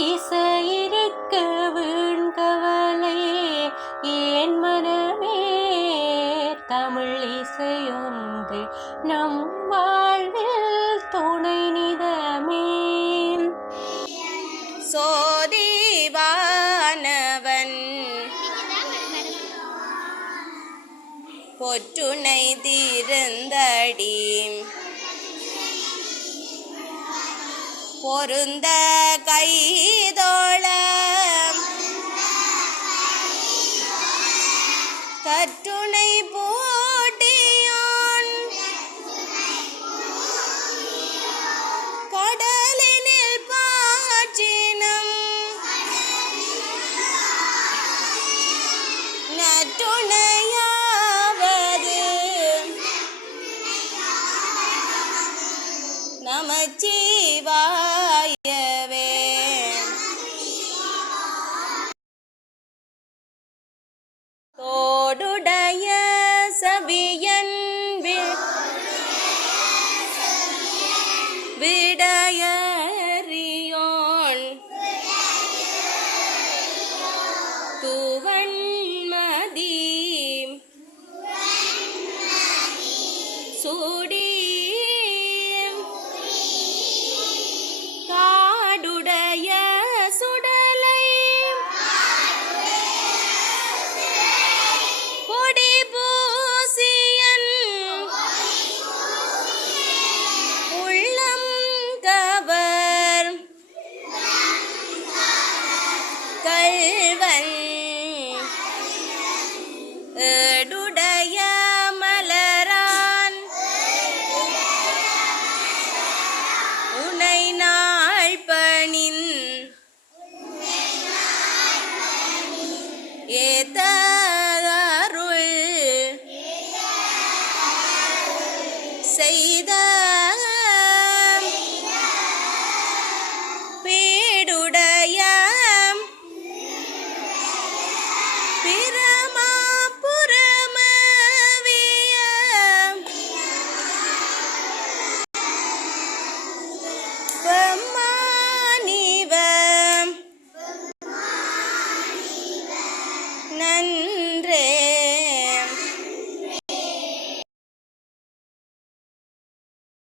இசையிருக்க வீண்கவலை ஏன் மனமே தமிழ் இசையொன்று நம் வாழ்வில் துணை நிதமே. சோதிவானவன் பொற்றுனை தீர்ந்தடி பொருந்த கைதோள கற்றுனை போட்டியோன் கடலினில் பாற்றினம் நற்றுணையாவது நமச்சிவாயவே. தோடுடைய சபியன் விடையறியோன் துவன்மதி சூடி காடுடைய சுடலை கொடி பூசியன் உள்ளம் கவர் கள்வன் ஏடுடைய மலரான் உனை நாள் பணின் ஏதருள் செய்த